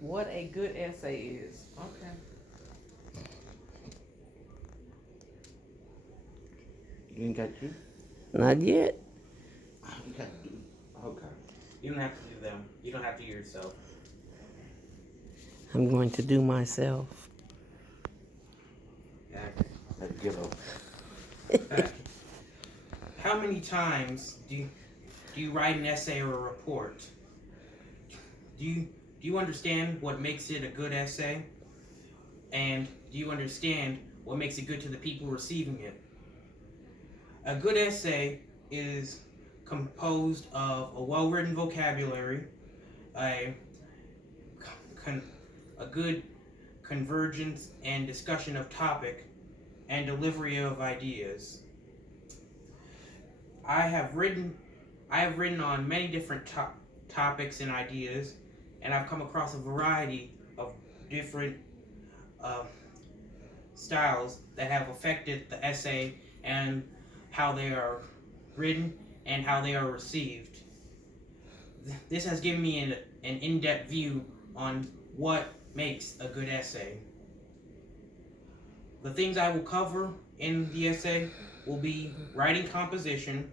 What a good essay is. Okay. You ain't got to? Not yet. You got to do. Okay. You don't have to do them. You don't have to do yourself. I'm going to do myself. Okay. Let's give up. How many times do you write an essay or a report? Do you understand what makes it a good essay? And do you understand what makes it good to the people receiving it? A good essay is composed of a well-written vocabulary, a, a good convergence and discussion of topic, and delivery of ideas. I have written on many different topics and ideas, and I've come across a variety of different uh, styles that have affected the essay and how they are written and how they are received. This has given me an in-depth view on what makes a good essay. The things I will cover in the essay will be writing composition,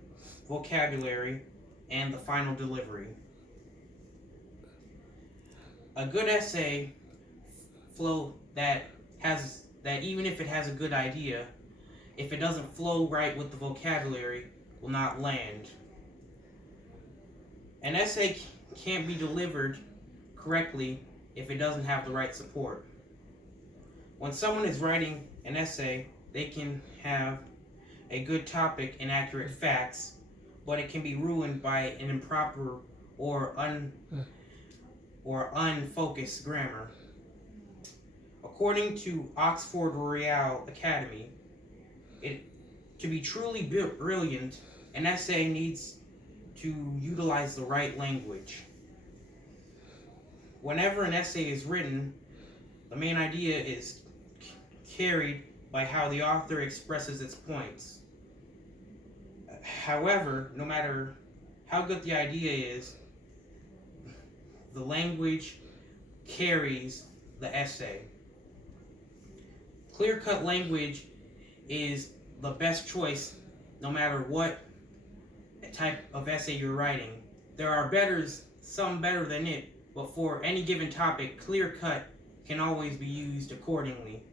vocabulary, and the final delivery. A good essay flow that even if it has a good idea, if it doesn't flow right with the vocabulary, will not land. An essay can't be delivered correctly if it doesn't have the right support. When someone is writing an essay, they can have a good topic and accurate facts, but it can be ruined by an improper or unfocused grammar. According to Oxford Royal Academy, to be truly brilliant, an essay needs to utilize the right language. Whenever an essay is written, the main idea is carried by how the author expresses its points. However, no matter how good the idea is, the language carries the essay. Clear-cut language is the best choice no matter what type of essay you're writing. There are some better than it, but for any given topic, clear-cut can always be used accordingly.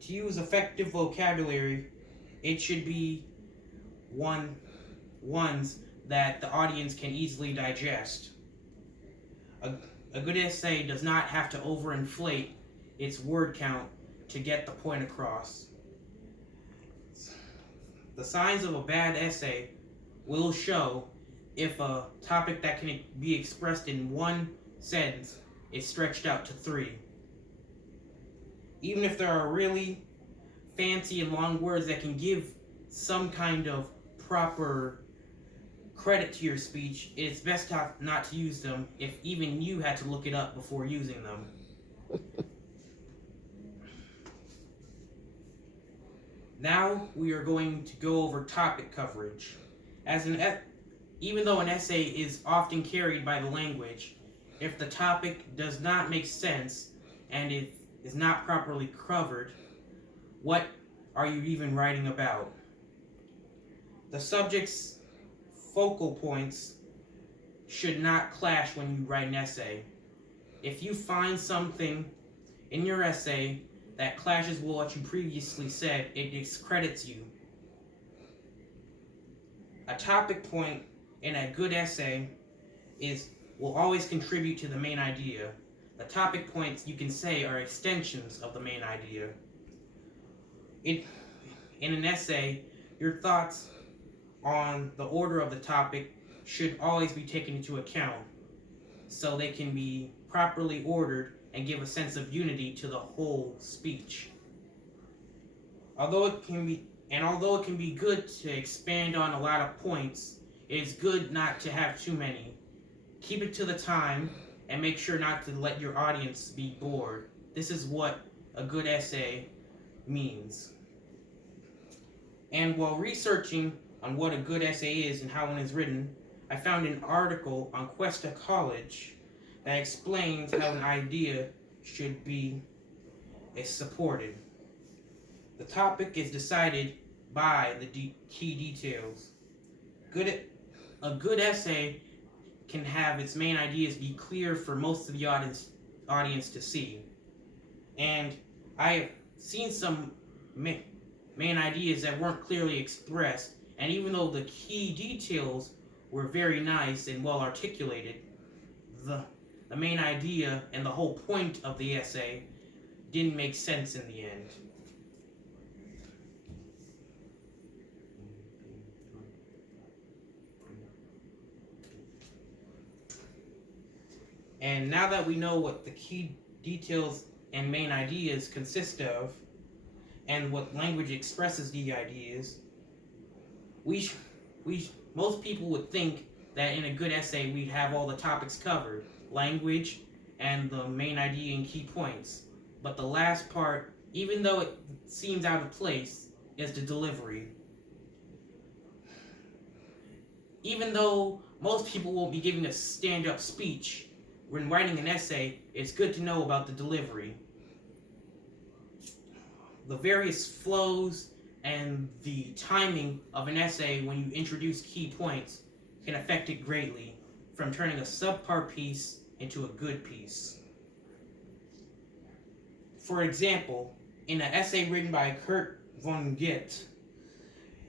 To use effective vocabulary, it should be ones that the audience can easily digest. A good essay does not have to overinflate its word count to get the point across. The signs of a bad essay will show if a topic that can be expressed in one sentence is stretched out to 3. Even if there are really fancy and long words that can give some kind of proper credit to your speech, it's best not to use them if even you had to look it up before using them. Now we are going to go over topic coverage. Even though an essay is often carried by the language, if the topic does not make sense and it is not properly covered, what are you even writing about? The subject's focal points should not clash when you write an essay. If you find something in your essay that clashes with what you previously said, it discredits you. A topic point in a good essay will always contribute to the main idea. The topic points, you can say, are extensions of the main idea. In an essay, your thoughts on the order of the topic should always be taken into account so they can be properly ordered and give a sense of unity to the whole speech. Although it can be good to expand on a lot of points, it is good not to have too many. Keep it to the time and make sure not to let your audience be bored. This is what a good essay means. And while researching on what a good essay is and how one is written, I found an article on Cuesta College that explains how an idea should be supported. The topic is decided by the key details. A good essay can have its main ideas be clear for most of the audience to see. And I have seen some main ideas that weren't clearly expressed, and even though the key details were very nice and well articulated, the main idea and the whole point of the essay didn't make sense in the end. And now that we know what the key details and main ideas consist of, and what language expresses the ideas, most people would think that in a good essay we'd have all the topics covered, language and the main idea and key points. But the last part, even though it seems out of place, is the delivery. Even though most people won't be giving a stand-up speech, when writing an essay, it's good to know about the delivery. The various flows and the timing of an essay when you introduce key points can affect it greatly, from turning a subpar piece into a good piece. For example, in an essay written by Kurt Vonnegut,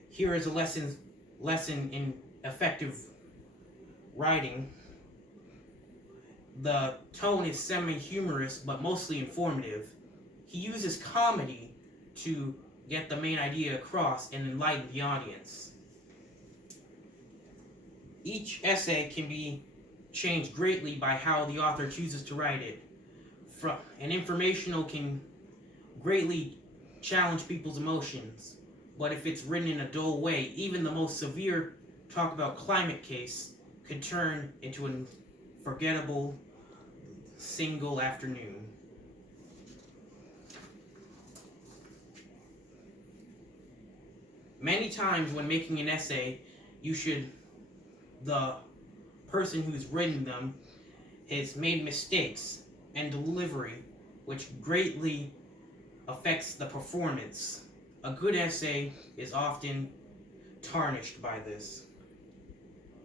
here is a lesson in effective writing. The tone is semi-humorous, but mostly informative. He uses comedy to get the main idea across and enlighten the audience. Each essay can be changed greatly by how the author chooses to write it. An informational can greatly challenge people's emotions, but if it's written in a dull way, even the most severe talk about climate case could turn into a forgettable single afternoon. Many times when making an essay, the person who's written them has made mistakes and delivery, which greatly affects the performance. A good essay is often tarnished by this.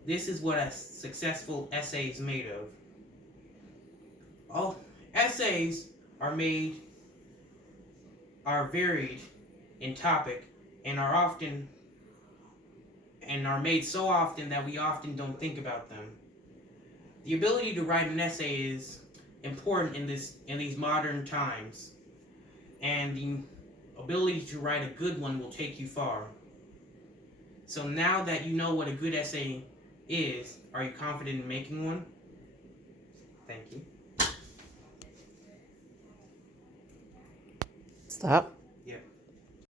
This is what a successful essay is made of. All essays are varied in topic and are made so often that we often don't think about them. The ability to write an essay is important in these modern times, and the ability to write a good one will take you far. So now that you know what a good essay is, are you confident in making one? Thank you. Stop.